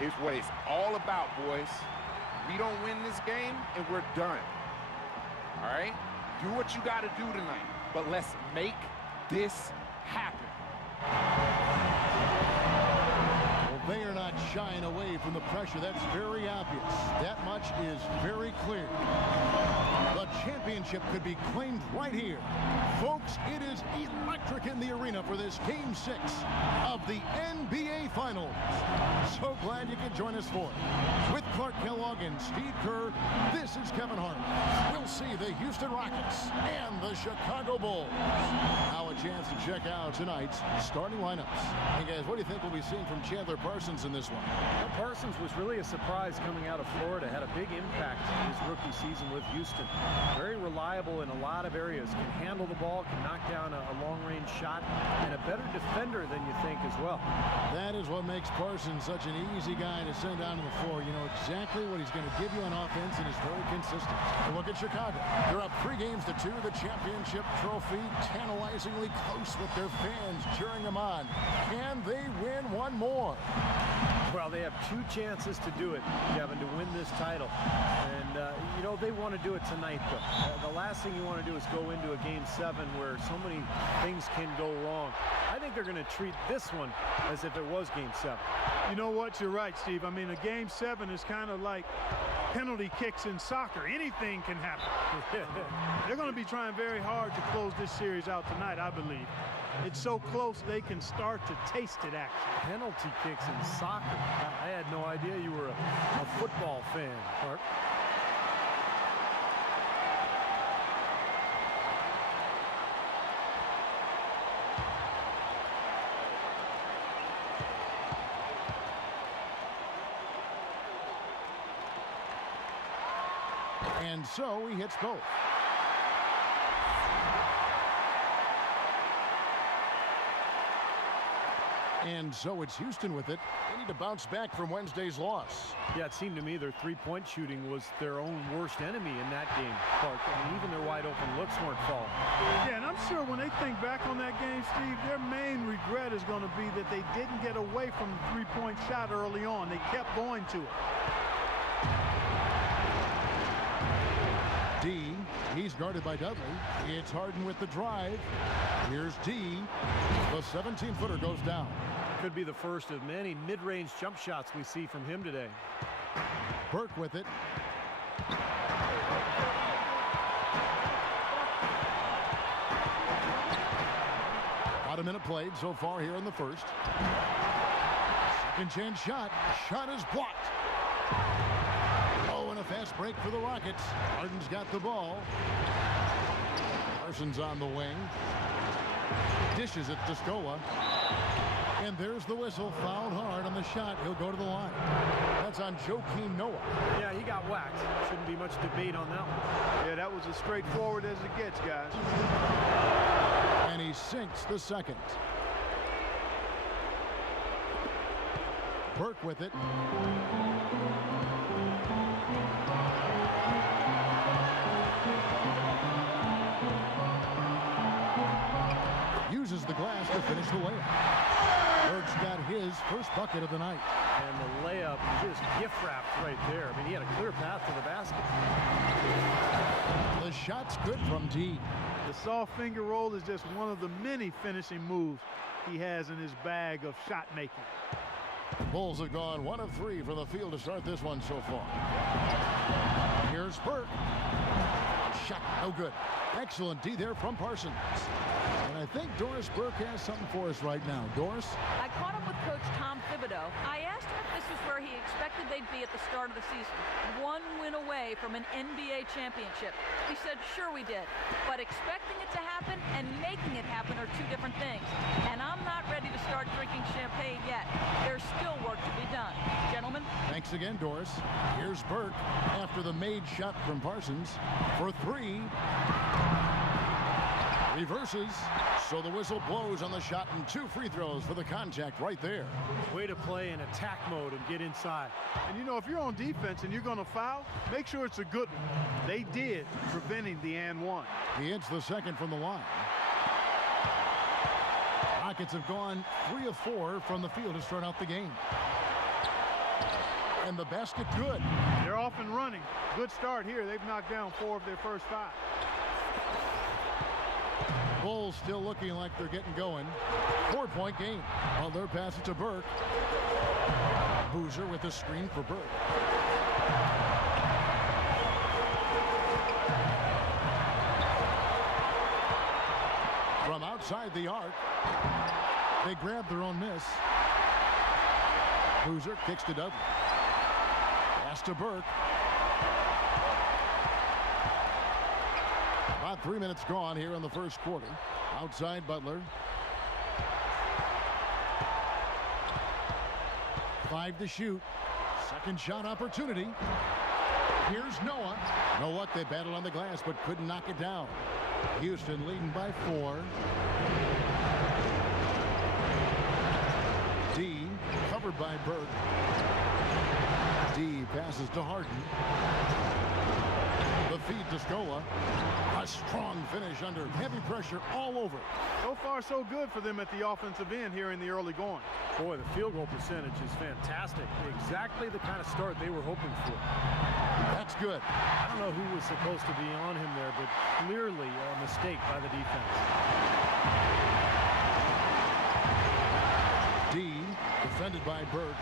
is what it's all about, boys. We don't win this game, and we're done. All right? Do what you got to do tonight, but let's make this happen. Well, they are not shying away from the pressure. That's very obvious. That much is very clear. The championship could be claimed right here. Folks, it is electric in the arena for this Game 6 of the NBA Finals. So glad you could join us for it. With Clark Kellogg and Steve Kerr, this is Kevin Hart. We'll see the Houston Rockets and the Chicago Bulls. Now a chance to check out tonight's starting lineups. Hey guys, what do you think we'll be seeing from Chandler Parsons in this one? Well, Parsons was really a surprise coming out of Florida. Had a big impact in his rookie season with Houston. Very reliable in a lot of areas. Can handle the ball, can knock down a long-range shot, and a better defender than you think as well. That is what makes Parsons such an easy guy to send down to the floor. You know exactly what he's going to give you on offense, and is very consistent. And look at Chicago. They're up 3 games to 2. The championship trophy tantalizingly close with their fans cheering them on. Can they win one more? Well, they have 2 chances to do it, Kevin, to win this title. And, you know, they want to do it tonight, though. The last thing you want to do is go into a Game 7 where so many things can go wrong. I think they're going to treat this one as if it was Game 7. You know what? You're right, Steve. I mean, a Game 7 is kind of like penalty kicks in soccer. Anything can happen. They're going to be trying very hard to close this series out tonight, I believe. It's so close they can start to taste it, actually. Penalty kicks in soccer. I had no idea you were a football fan, Clark. And so he hits both. And so it's Houston with it. They need to bounce back from Wednesday's loss. Yeah, it seemed to me their three-point shooting was their own worst enemy in that game, Clark. I mean, even their wide-open looks weren't falling. Yeah, and I'm sure when they think back on that game, Steve, their main regret is going to be that they didn't get away from the three-point shot early on. They kept going to it. D, he's guarded by Dudley. It's Harden with the drive. Here's D. The 17-footer goes down. Could be the first of many mid-range jump shots we see from him today. Burke with it. About a minute played so far here in the first. Second chance shot. Shot is blocked. Oh, and a fast break for the Rockets. Harden's got the ball. Parsons on the wing. Dishes it to Scola. And there's the whistle. Fouled hard on the shot. He'll go to the line. That's on Joakim Noah. Yeah, he got whacked. Shouldn't be much debate on that one. Yeah, that was as straightforward as it gets, guys. And he sinks the second. Burke with it. Uses the glass to finish the layup. Burke's got his first bucket of the night. And the layup just gift-wrapped right there. I mean, he had a clear path to the basket. The shot's good from D. The soft finger roll is just one of the many finishing moves he has in his bag of shot making. Bulls have gone 1 of 3 from the field to start this one so far. Here's Burke. Shot no good. Excellent D there from Parsons. And I think Doris Burke has something for us right now. Doris? I caught up with Coach Tom Thibodeau. I asked him if this was where he expected they'd be at the start of the season. 1 win away from an NBA championship. He said, sure we did. But expecting it to happen and making it happen are 2 different things. And I'm not ready to start drinking champagne yet. There's still work to be done. Gentlemen? Thanks again, Doris. Here's Burke after the made shot from Parsons for 3. Reverses. So the whistle blows on the shot and 2 free throws for the contact right there. Way to play in attack mode and get inside. And you know, if you're on defense and you're going to foul, make sure it's a good one. They did, preventing the and one. He hits the second from the line. Rockets have gone 3 of 4 from the field to start out the game. And the basket good. They're off and running. Good start here. They've knocked down 4 of their first 5. Bulls still looking like they're getting going. 4-point game. Butler passes to Burke. Boozer with a screen for Burke. From outside the arc, they grab their own miss. Boozer kicks to Dudley. Pass to Burke. About 3 minutes gone here in the first quarter. Outside Butler. 5 to shoot. Second shot opportunity. Here's Noah. Noah, they battled on the glass but couldn't knock it down. Houston leading by 4. D covered by Burke. D passes to Harden. The feed to Scola. A strong finish under heavy pressure all over. So far, so good for them at the offensive end here in the early going. Boy, the field goal percentage is fantastic. Exactly the kind of start they were hoping for. That's good. I don't know who was supposed to be on him there, but clearly a mistake by the defense. D defended by Burke.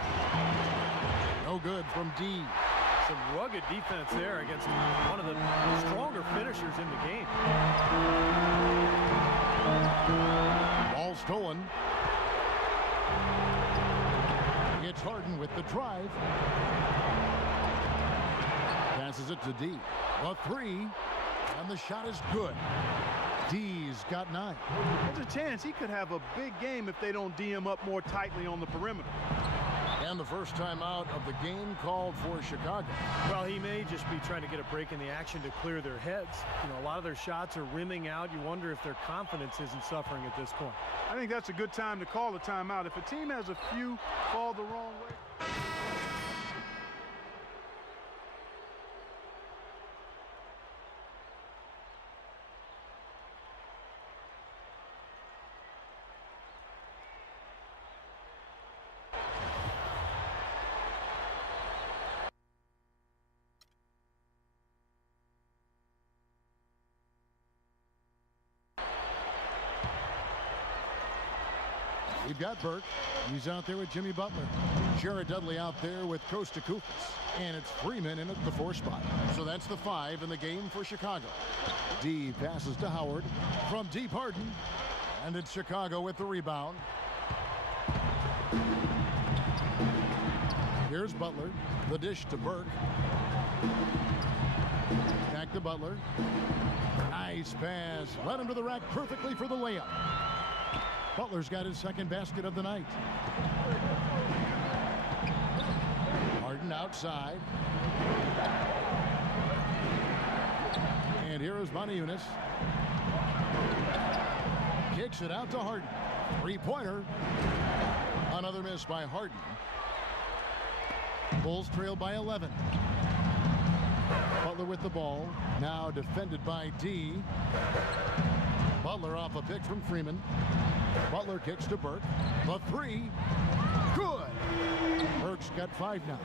No good from D. Some rugged defense there against one of the stronger finishers in the game. Ball stolen. It's Harden with the drive. Passes it to D. The 3. And the shot is good. D's got 9. There's a chance he could have a big game if they don't D him up more tightly on the perimeter. And the first time out of the game called for Chicago. Well, he may just be trying to get a break in the action to clear their heads. You know, a lot of their shots are rimming out. You wonder if their confidence isn't suffering at this point. I think that's a good time to call a timeout. If a team has a few fall the wrong way. We've got Burke. He's out there with Jimmy Butler. Jared Dudley out there with Costa Koufis. And it's Freeman in at the 4 spot. So that's the 5 in the game for Chicago. D passes to Howard from deep Harden. And it's Chicago with the rebound. Here's Butler. The dish to Burke. Back to Butler. Nice pass. Led him to the rack perfectly for the layup. Butler's got his second basket of the night. Harden outside. And here is Moniunas. Kicks it out to Harden. 3-pointer. Another miss by Harden. Bulls trail by 11. Butler with the ball. Now defended by D. Butler off a pick from Freeman. Butler kicks to Burke. The 3. Good. Burke's got 5 now.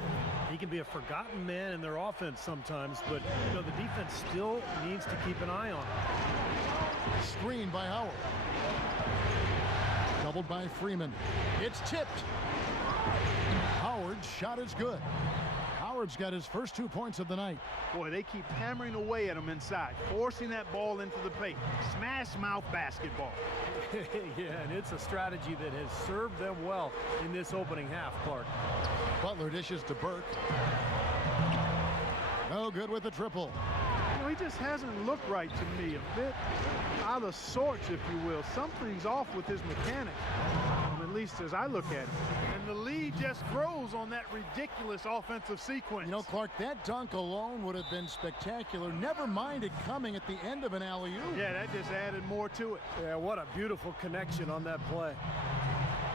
He can be a forgotten man in their offense sometimes, but you know, the defense still needs to keep an eye on him. Screen by Howard. Doubled by Freeman. It's tipped. Howard's shot is good. Howard's got his first 2 points of the night. Boy, they keep hammering away at him inside, forcing that ball into the paint. Smash mouth basketball. Yeah, and it's a strategy that has served them well in this opening half, Clark. Butler dishes to Burke. No good with the triple. You know, he just hasn't looked right to me. A bit out of sorts, if you will. Something's off with his mechanics, at least as I look at it. And the lead just grows on that ridiculous offensive sequence. You know, Clark, that dunk alone would have been spectacular. Never mind it coming at the end of an alley-oop. Yeah, that just added more to it. Yeah, what a beautiful connection on that play.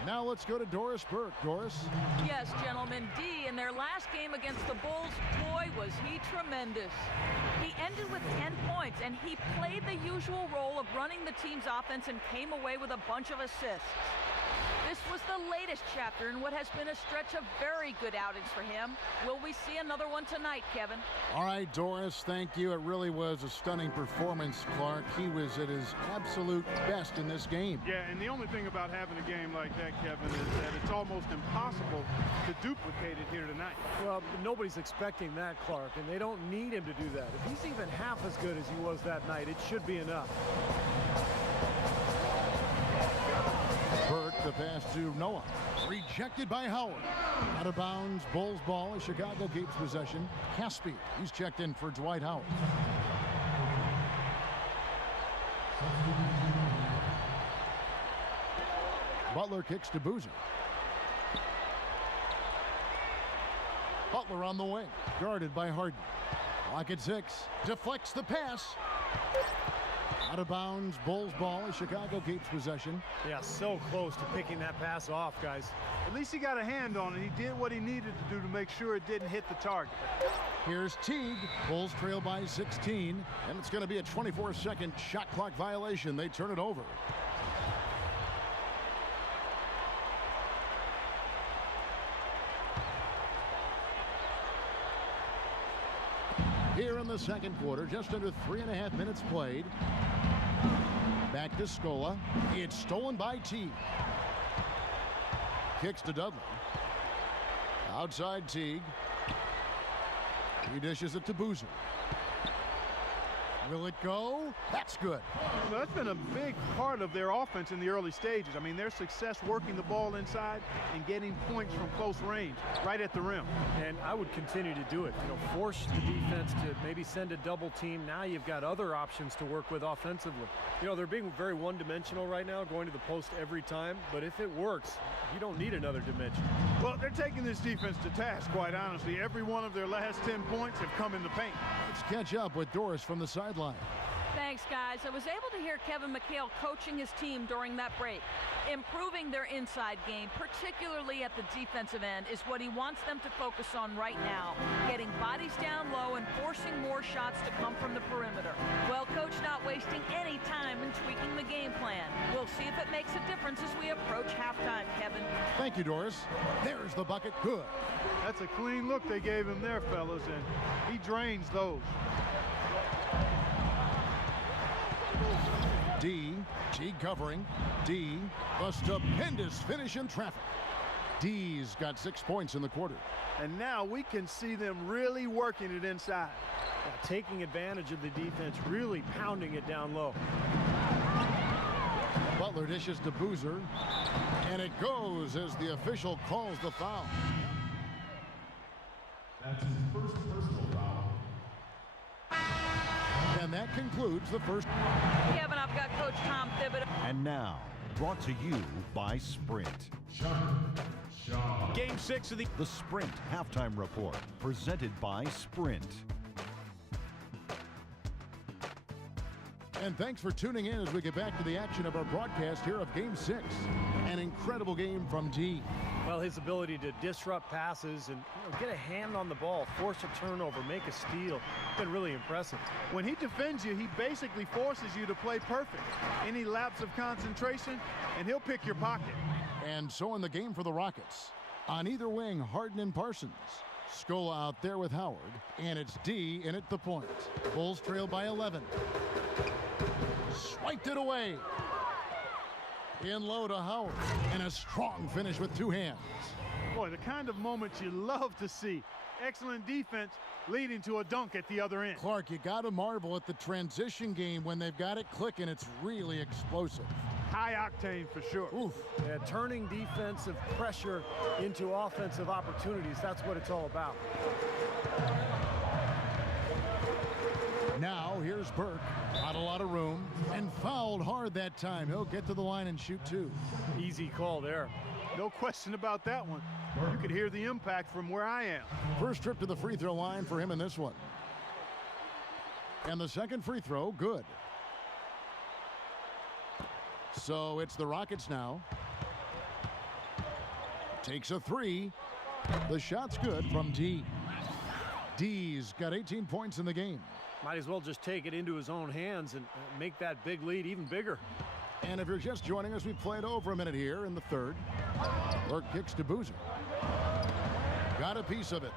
Now let's go to Doris Burke. Doris? Yes, gentlemen, D in their last game against the Bulls, boy, was he tremendous. He ended with 10 points, and he played the usual role of running the team's offense and came away with a bunch of assists. This was the latest chapter in what has been a stretch of very good outings for him. Will we see another one tonight, Kevin? All right, Doris, thank you. It really was a stunning performance, Clark. He was at his absolute best in this game. Yeah, and the only thing about having a game like that, Kevin, is that it's almost impossible to duplicate it here tonight. Well, nobody's expecting that, Clark, and they don't need him to do that. If he's even half as good as he was that night, it should be enough. Burke, the pass to Noah. Rejected by Howard. Out of bounds, Bulls ball as Chicago keeps possession. Caspi, he's checked in for Dwight Howard. Butler kicks to Boozer. Butler on the wing, guarded by Harden. Lock at 6, deflects the pass. Out of bounds, Bulls ball as Chicago keeps possession. Yeah, so close to picking that pass off, guys. At least he got a hand on it. He did what he needed to do to make sure it didn't hit the target. Here's Teague. Bulls trail by 16, and it's going to be a 24-second shot clock violation. They turn it over. Here in the second quarter, just under 3.5 minutes played. Back to Scola. It's stolen by Teague. Kicks to Dudley. Outside Teague. He dishes it to Boozer. Will it go? That's good. Well, that's been a big part of their offense in the early stages. I mean, their success working the ball inside and getting points from close range, right at the rim. And I would continue to do it. You know, force the defense to maybe send a double team. Now you've got other options to work with offensively. You know, they're being very one-dimensional right now, going to the post every time. But if it works, you don't need another dimension. Well, they're taking this defense to task, quite honestly. Every one of their last 10 points have come in the paint. Let's catch up with Doris from the sideline. Thanks, guys. I was able to hear Kevin McHale coaching his team during that break. Improving their inside game, particularly at the defensive end, is what he wants them to focus on right now. Getting bodies down low and forcing more shots to come from the perimeter. Well, Coach not wasting any time in tweaking the game plan. We'll see if it makes a difference as we approach halftime, Kevin. Thank you, Doris. There's the bucket. Good. That's a clean look they gave him there, fellas, and he drains those. D, Teague covering. D, a stupendous finish in traffic. D's got 6 points in the quarter. And now we can see them really working it inside. Yeah, taking advantage of the defense, really pounding it down low. Butler dishes to Boozer, and it goes as the official calls the foul. That's his first personal foul. And that concludes the first. Kevin, I've got Coach Tom Thibodeau. And now, brought to you by Sprint. Game 6 of The Sprint Halftime Report, presented by Sprint. And thanks for tuning in as we get back to the action of our broadcast here of Game 6. An incredible game from D. Well, his ability to disrupt passes and get a hand on the ball, force a turnover, make a steal, been really impressive. When he defends you, he basically forces you to play perfect. Any lapse of concentration, and he'll pick your pocket. And so in the game for the Rockets. On either wing, Harden and Parsons. Scola out there with Howard, and it's D in at the point. Bulls trail by 11. Swiped it away. In low to Howard, and a strong finish with 2 hands. Boy, the kind of moments you love to see. Excellent defense leading to a dunk at the other end. Clark, you got to marvel at the transition game when they've got it clicking. It's really explosive. High octane for sure. Oof. Yeah, turning defensive pressure into offensive opportunities, that's what it's all about. Now here's Burke. Not a lot of room, and fouled hard that time. He'll get to the line and shoot 2. Easy call there. No question about that one. You could hear the impact from where I am. First trip to the free throw line for him in this one. And the second free throw, good. So it's the Rockets now. Takes a 3. The shot's good from D. D's got 18 points in the game. Might as well just take it into his own hands and make that big lead even bigger. And if you're just joining us, we've played over a minute here in the third. Burke kicks to Boozer. Got a piece of it.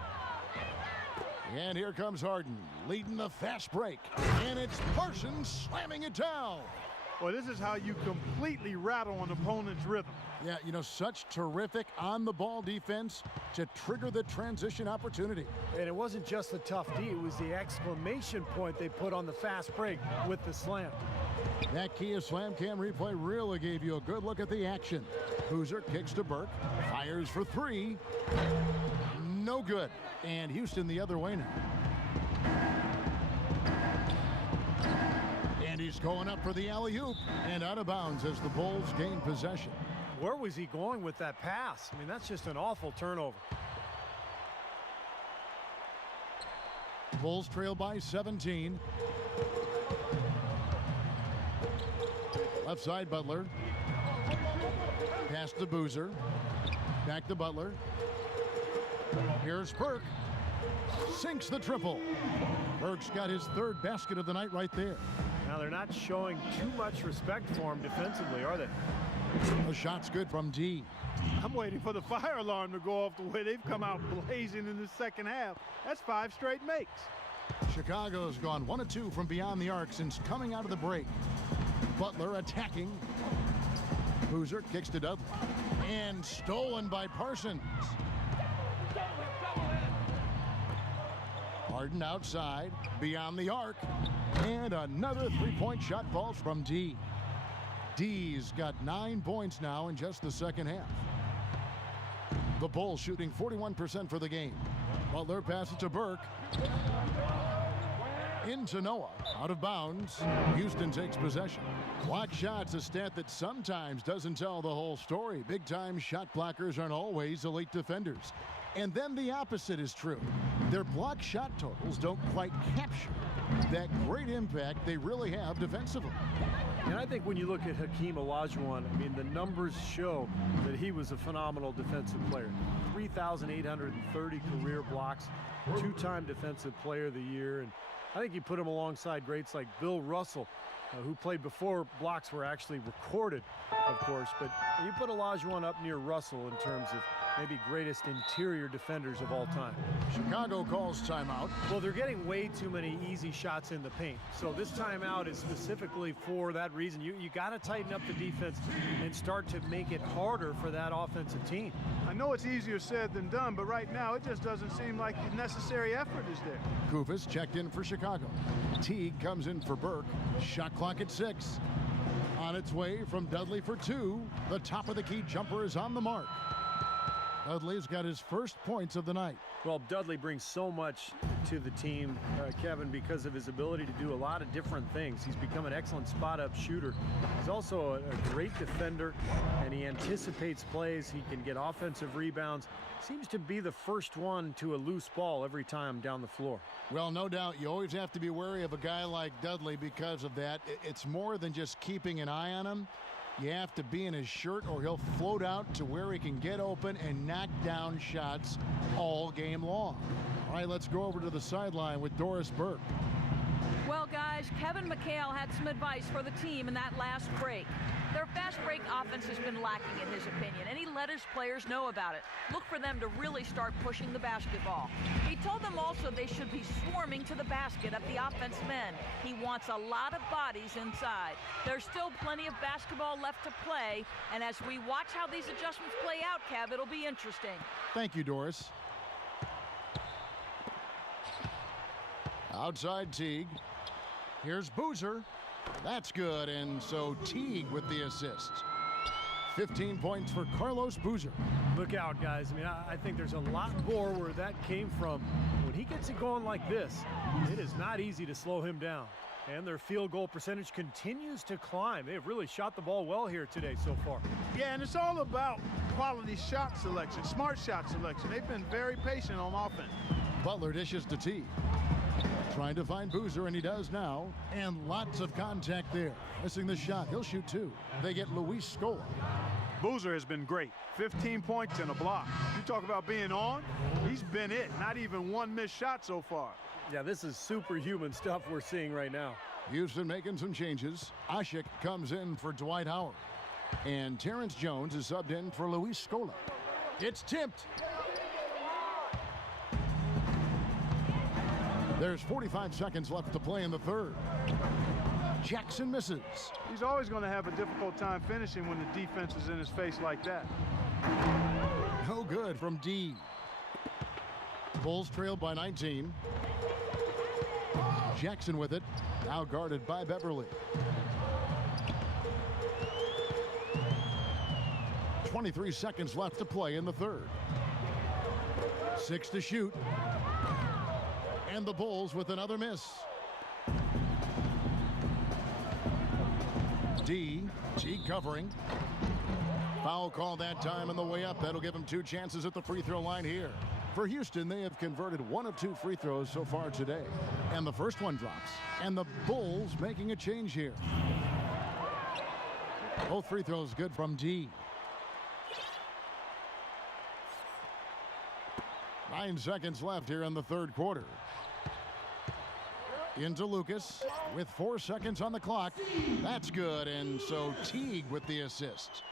And here comes Harden, leading the fast break. And it's Parsons slamming it down. Well, this is how you completely rattle an opponent's rhythm. Yeah, you know, such terrific on-the-ball defense to trigger the transition opportunity. And it wasn't just the tough D, it was the exclamation point they put on the fast break with the slam. That Kia Slam Cam replay really gave you a good look at the action. Boozer kicks to Burke, fires for three. No good. And Houston the other way now. And he's going up for the alley-oop and out of bounds as the Bulls gain possession. Where was he going with that pass? I mean, that's just an awful turnover. Bulls trail by 17. Left side, Butler. Pass to Boozer. Back to Butler. Here's Burke. Sinks the triple. Burke's got his third basket of the night right there. Now they're not showing too much respect for him defensively, are they? The shot's good from D. I'm waiting for the fire alarm to go off the way they've come out blazing in the second half. That's 5 straight makes. Chicago's gone 1 of 2 from beyond the arc since coming out of the break. Butler attacking. Boozer kicks to Dudley. And stolen by Parsons. Harden outside, beyond the arc. And another three-point shot falls from D. D's got 9 points now in just the second half. The Bulls shooting 41% for the game. Butler passes to Burke. Into Noah, out of bounds. Houston takes possession. Block shots, a stat that sometimes doesn't tell the whole story. Big-time shot blockers aren't always elite defenders. And then the opposite is true. Their block shot totals don't quite capture that great impact they really have defensively. And I think when you look at Hakeem Olajuwon, I mean, the numbers show that he was a phenomenal defensive player. 3,830 career blocks, 2-time Defensive Player of the Year. And I think you put him alongside greats like Bill Russell, who played before blocks were actually recorded, of course. But you put Olajuwon up near Russell in terms of maybe greatest interior defenders of all time. Chicago calls timeout. Well, they're getting way too many easy shots in the paint. So this timeout is specifically for that reason. You got to tighten up the defense and start to make it harder for that offensive team. I know it's easier said than done, but right now it just doesn't seem like the necessary effort is there. Kufis checked in for Chicago. Teague comes in for Burke. Shot clock at 6. On its way from Dudley for 2. The top of the key jumper is on the mark. Dudley's got his first points of the night. Well, Dudley brings so much to the team, Kevin, because of his ability to do a lot of different things. He's become an excellent spot-up shooter. He's also a great defender, and he anticipates plays. He can get offensive rebounds. Seems to be the first one to a loose ball every time down the floor. Well, no doubt, you always have to be wary of a guy like Dudley because of that. It's more than just keeping an eye on him. You have to be in his shirt or he'll float out to where he can get open and knock down shots all game long. All right, let's go over to the sideline with Doris Burke. Well, guys, Kevin McHale had some advice for the team in that last break. Their fast break offense has been lacking, in his opinion, and he let his players know about it. Look for them to really start pushing the basketball. He told them also they should be swarming to the basket of the offensive end. He wants a lot of bodies inside. There's still plenty of basketball left to play, and as we watch how these adjustments play out, Kev, it'll be interesting. Thank you, Doris. Outside Teague. Here's Boozer. That's good, and so Teague with the assist. 15 points for Carlos Boozer. Look out, guys. I mean, I think there's a lot more where that came from. When he gets it going like this, it is not easy to slow him down. And their field goal percentage continues to climb. They've really shot the ball well here today so far. Yeah, and it's all about quality shot selection, smart shot selection. They've been very patient on offense. Butler dishes to Teague. Trying to find Boozer, and he does now. And lots of contact there. Missing the shot. He'll shoot 2. They get Luis Scola. Boozer has been great. 15 points and a block. You talk about being on, he's been it. Not even one missed shot so far. Yeah, this is superhuman stuff we're seeing right now. Houston making some changes. Ashik comes in for Dwight Howard. And Terrence Jones is subbed in for Luis Scola. It's tipped. There's 45 seconds left to play in the third. Jackson misses. He's always going to have a difficult time finishing when the defense is in his face like that. No good from D. Bulls trailed by 19. Jackson with it. Now guarded by Beverly. 23 seconds left to play in the third. 6 to shoot. And the Bulls with another miss. D covering. Foul call that time on the way up. That'll give him 2 chances at the free throw line here. For Houston, they have converted 1 of 2 free throws so far today. And the first one drops. And the Bulls making a change here. Both free throws good from D. 9 seconds left here in the third quarter. Into Lucas with 4 seconds on the clock. That's good, and so Teague with the assist.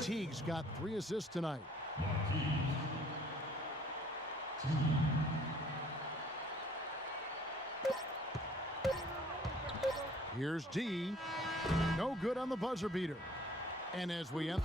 Teague's got 3 assists tonight. Here's D. No good on the buzzer beater. And as we end...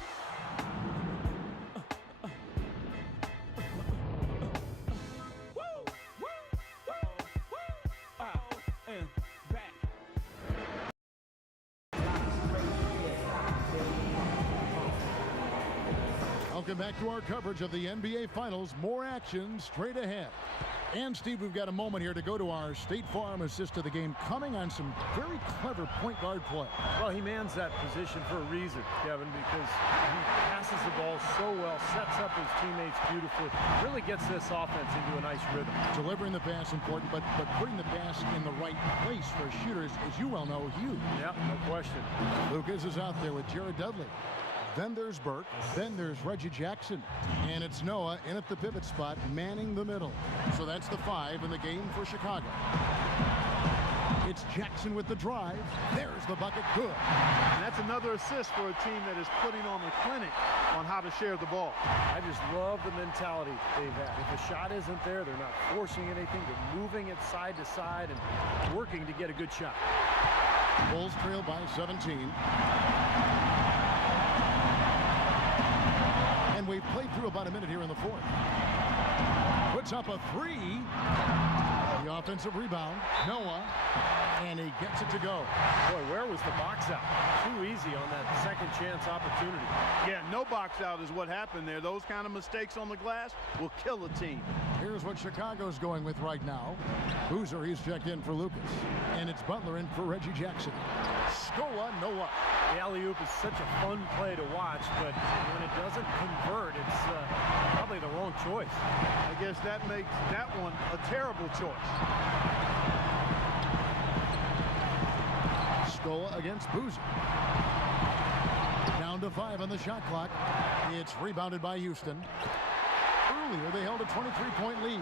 Welcome back to our coverage of the NBA Finals. More action straight ahead. And, Steve, we've got a moment here to go to our State Farm assist of the game, coming on some very clever point guard play. Well, he mans that position for a reason, Kevin, because he passes the ball so well, sets up his teammates beautifully, really gets this offense into a nice rhythm. Delivering the pass important, but putting the pass in the right place for shooters, as you well know, huge. Yeah, no question. Lucas is out there with Jared Dudley. Then there's Burke. Then there's Reggie Jackson. And it's Noah in at the pivot spot, manning the middle. So that's the 5 in the game for Chicago. It's Jackson with the drive. There's the bucket. Good. And that's another assist for a team that is putting on the clinic on how to share the ball. I just love the mentality they've had. If a shot isn't there, they're not forcing anything. They're moving it side to side and working to get a good shot. Bulls trail by 17. And we've played through about a minute here in the fourth. Puts up a 3. The offensive rebound. Noah. And he gets it to go. Boy, where was the box out? Too easy on that second chance opportunity. Yeah, no box out is what happened there. Those kind of mistakes on the glass will kill a team. Here's what Chicago's going with right now. Boozer, he's checked in for Lucas. And it's Butler in for Reggie Jackson. Scola, Noah. The alley-oop is such a fun play to watch, but when it doesn't convert, it's probably the wrong choice. I guess that makes that one a terrible choice. Scola against Boozer. Down to 5 on the shot clock. It's rebounded by Houston. Earlier, they held a 23-point lead.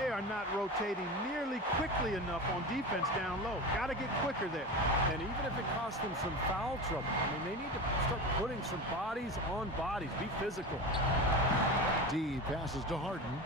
They are not rotating nearly quickly enough on defense down low. Got to get quicker there. And even if it costs them some foul trouble, I mean, they need to start putting some bodies on bodies. Be physical. D passes to Harden.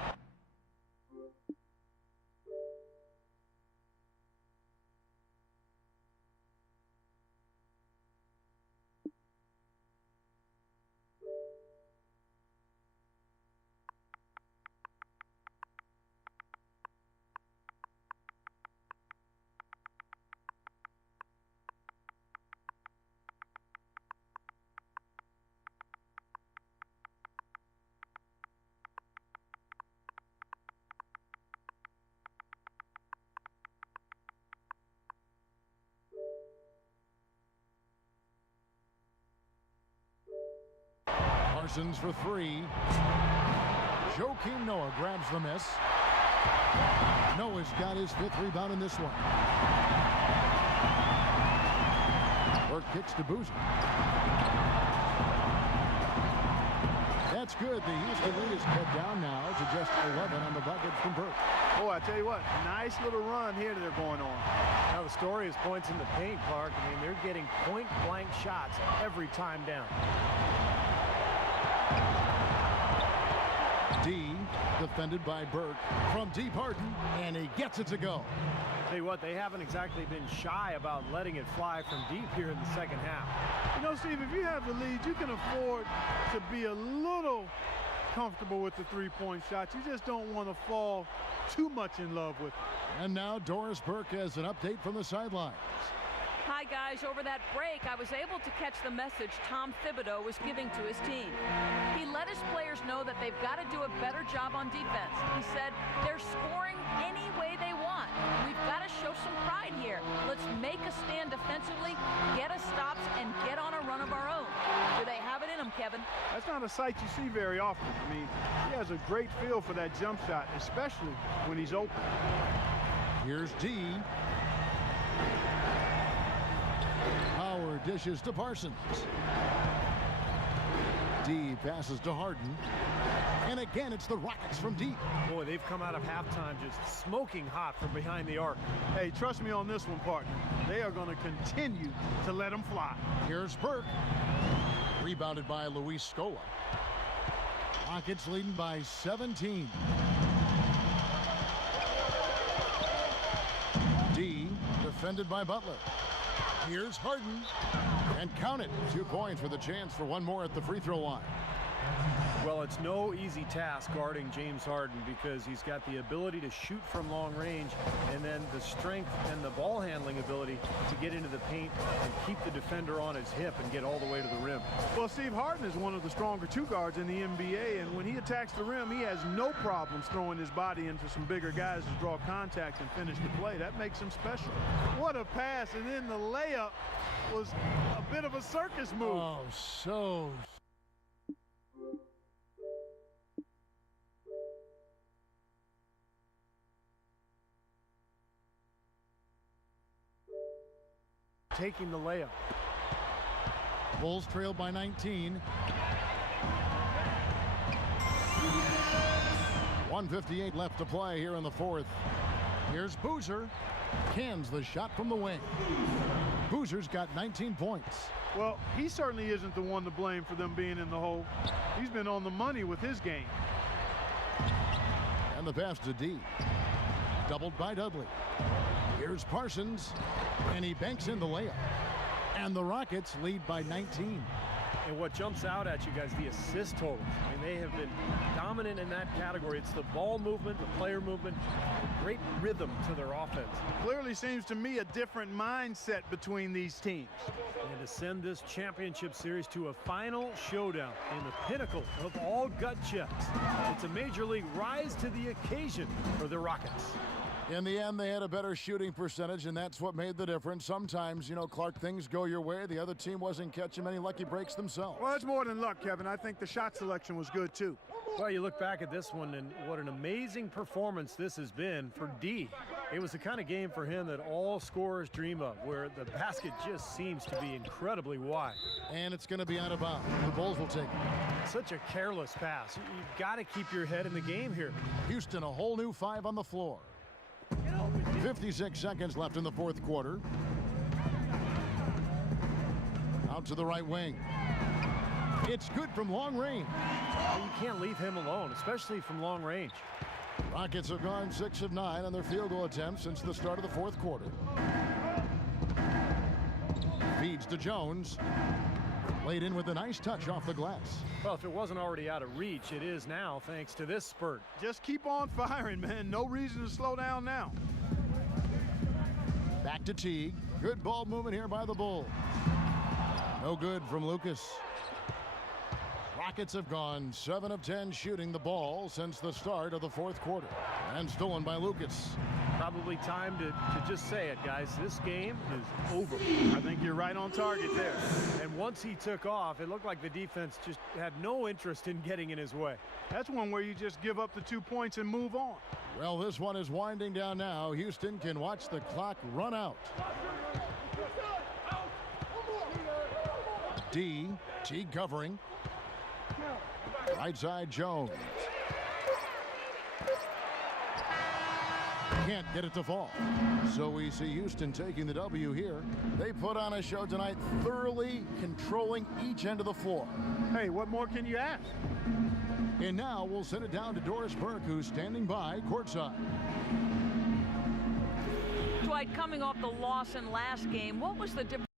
Parsons for 3. Joakim Noah grabs the miss. Noah's got his 5th rebound in this one. Burke kicks to Boozer. that's good. The Houston lead is cut down now to just 11 on the bucket from Burke. Oh, I tell you what, nice little run here that they're going on. Now the story is points in the paint, Clark. I mean, they're getting point-blank shots every time down. D, defended by Burke from deep Harden, and he gets it to go. Tell you what, they haven't exactly been shy about letting it fly from deep here in the second half. You know, Steve, if you have the lead, you can afford to be a little comfortable with the three-point shot. You just don't want to fall too much in love with it. And now Doris Burke has an update from the sidelines. Hi, guys. Over that break, I was able to catch the message Tom Thibodeau was giving to his team. He let his players know that they've got to do a better job on defense. He said they're scoring any way they want. We've got to show some pride here. Let's make a stand defensively, get us stops, and get on a run of our own. Do they have it in them, Kevin? That's not a sight you see very often. I mean, he has a great feel for that jump shot, especially when he's open. Here's D. Howard dishes to Parsons. D passes to Harden. And again, it's the Rockets from deep. Boy, they've come out of halftime just smoking hot from behind the arc. Hey, trust me on this one, partner. They are going to continue to let them fly. Here's Burke. Rebounded by Luis Scola. Rockets leading by 17. D defended by Butler. Here's Harden. And count it. 2 points with a chance for one more at the free throw line. Well, it's no easy task guarding James Harden because he's got the ability to shoot from long range and then the strength and the ball handling ability to get into the paint and keep the defender on his hip and get all the way to the rim. Well, Steve, Harden is one of the stronger two guards in the NBA, and when he attacks the rim, he has no problems throwing his body into some bigger guys to draw contact and finish the play. That makes him special. What a pass, and then the layup was a bit of a circus move. Oh, so... Taking the layup. Bulls trailed by 19. 1:58 left to play here in the fourth. Here's Boozer. Cans the shot from the wing. Boozer's got 19 points. Well, he certainly isn't the one to blame for them being in the hole. He's been on the money with his game. And the pass to D. Doubled by Dudley. Here's Parsons, and he banks in the layup. And the Rockets lead by 19. And what jumps out at you guys, the assist totals. I mean, they have been dominant in that category. It's the ball movement, the player movement, great rhythm to their offense. Clearly seems to me a different mindset between these teams. And to send this championship series to a final showdown in the pinnacle of all gut checks. It's a major league rise to the occasion for the Rockets. In the end, they had a better shooting percentage, and that's what made the difference. Sometimes, you know, Clark, things go your way. The other team wasn't catching many lucky breaks themselves. Well, it's more than luck, Kevin. I think the shot selection was good, too. Well, you look back at this one, and what an amazing performance this has been for D. It was the kind of game for him that all scorers dream of, where the basket just seems to be incredibly wide. And it's going to be out of bounds. The Bulls will take it. Such a careless pass. You've got to keep your head in the game here. Houston, a whole new 5 on the floor. 56 seconds left in the fourth quarter. Out to the right wing. It's good from long range. You can't leave him alone, especially from long range. Rockets have gone 6 of 9 on their field goal attempts since the start of the fourth quarter. Feeds to Jones. Laid in with a nice touch off the glass. Well, if it wasn't already out of reach, it is now thanks to this spurt. Just keep on firing, man. No reason to slow down now. Back to Teague. Good ball movement here by the Bulls. No good from Lucas. Rockets have gone 7 of 10 shooting the ball since the start of the fourth quarter. And stolen by Lucas. Probably time to just say it, guys. This game is over. I think you're right on target there. And once he took off, it looked like the defense just had no interest in getting in his way. That's one where you just give up the 2 points and move on. Well, this one is winding down now. Houston can watch the clock run out. D. Teague covering. Right side, Jones. Can't get it to fall. So we see Houston taking the W here. They put on a show tonight, thoroughly controlling each end of the floor. Hey, what more can you ask? And now we'll send it down to Doris Burke, who's standing by courtside. Dwight, coming off the loss in last game, what was the difference?